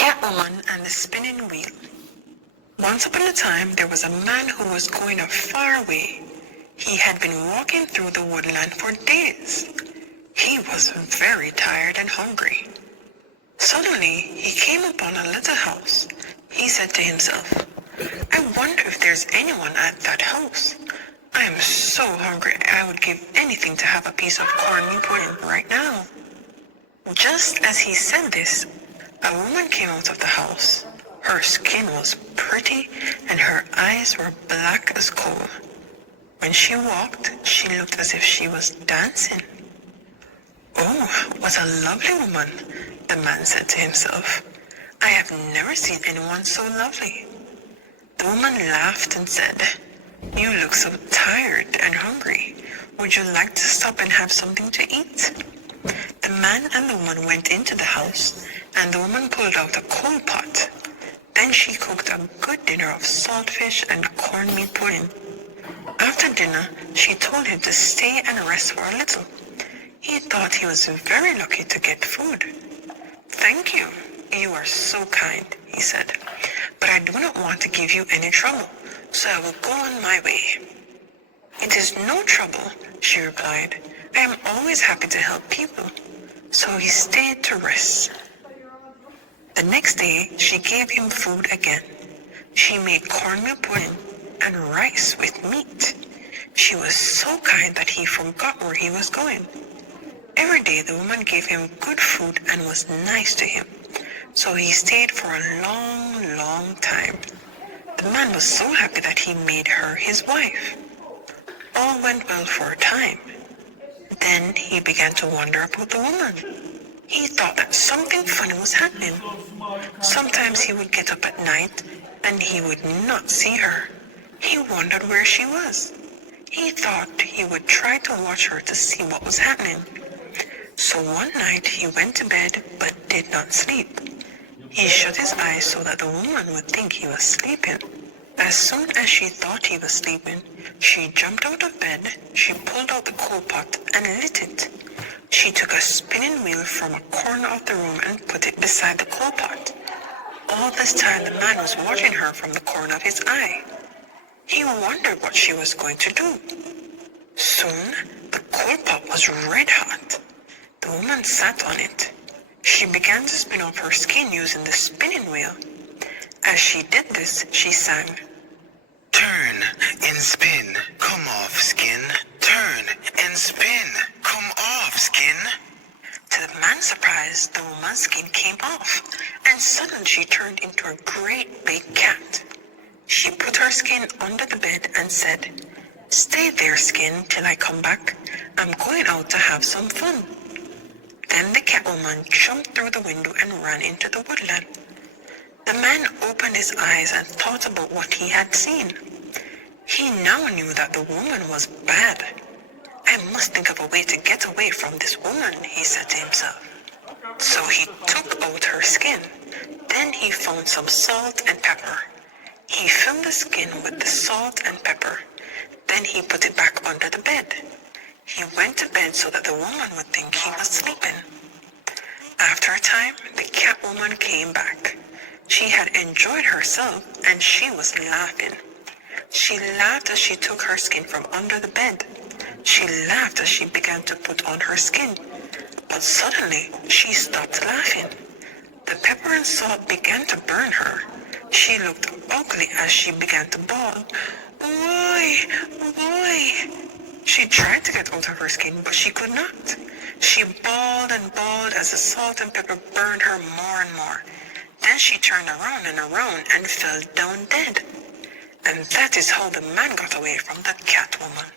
Catwoman and the Spinning Wheel. Once upon a time, there was a man who was going a far way. He had been walking through the woodland for days. He was very tired and hungry. Suddenly, he came upon a little house. He said to himself, I wonder if there's anyone at that house. I am so hungry, I would give anything to have a piece of cornmeal pudding right now. Just as he said this, a woman came out of the house. Her skin was pretty and her eyes were black as coal. When she walked, she looked as if she was dancing. Oh, what a lovely woman, the man said to himself. I have never seen anyone so lovely. The woman laughed and said, You look so tired and hungry. Would you like to stop and have something to eat? The man and the woman went into the house, and the woman pulled out a coal pot. Then she cooked a good dinner of saltfish and cornmeal pudding. After dinner, she told him to stay and rest for a little. He thought he was very lucky to get food. Thank you. You are so kind, he said. But I do not want to give you any trouble, so I will go on my way. It is no trouble, she replied. I am always happy to help people. So he stayed to rest. The next day, she gave him food again. She made cornmeal pudding and rice with meat. She was so kind that he forgot where he was going. Every day the woman gave him good food and was nice to him. So he stayed for a long, long time. The man was so happy that he made her his wife. All went well for a time. Then he began to wonder about the woman. He thought that something funny was happening. Sometimes he would get up at night and he would not see her. He wondered where she was. He thought he would try to watch her to see what was happening. So one night he went to bed but did not sleep. He shut his eyes so that the woman would think he was sleeping. As soon as she thought he was sleeping, she jumped out of bed, she pulled out the coal pot and lit it. She took a spinning wheel from a corner of the room and put it beside the coal pot. All this time the man was watching her from the corner of his eye. He wondered what she was going to do. Soon the coal pot was red hot. The woman sat on it. She began to spin off her skin using the spinning wheel. As she did this, she sang, Turn and spin, come off skin. Turn and spin, come off skin. To the man's surprise, the woman's skin came off, and suddenly she turned into a great big cat. She put her skin under the bed and said, Stay there, skin, till I come back. I'm going out to have some fun. Then the Catwoman jumped through the window and ran into the woodland. The man opened his eyes and thought about what he had seen. He now knew that the woman was bad. I must think of a way to get away from this woman, he said to himself. So he took out her skin. Then he found some salt and pepper. He filled the skin with the salt and pepper. Then he put it back under the bed. He went to bed so that the woman would think he was sleeping. After a time, the Catwoman came back. She had enjoyed herself and she was laughing. She laughed as she took her skin from under the bed. She laughed as she began to put on her skin. But suddenly, she stopped laughing. The pepper and salt began to burn her. She looked ugly as she began to bawl. Why? Why? She tried to get out of her skin, but she could not. She bawled and bawled as the salt and pepper burned her more and more. Then she turned around and around and fell down dead. And that is how the man got away from the Catwoman.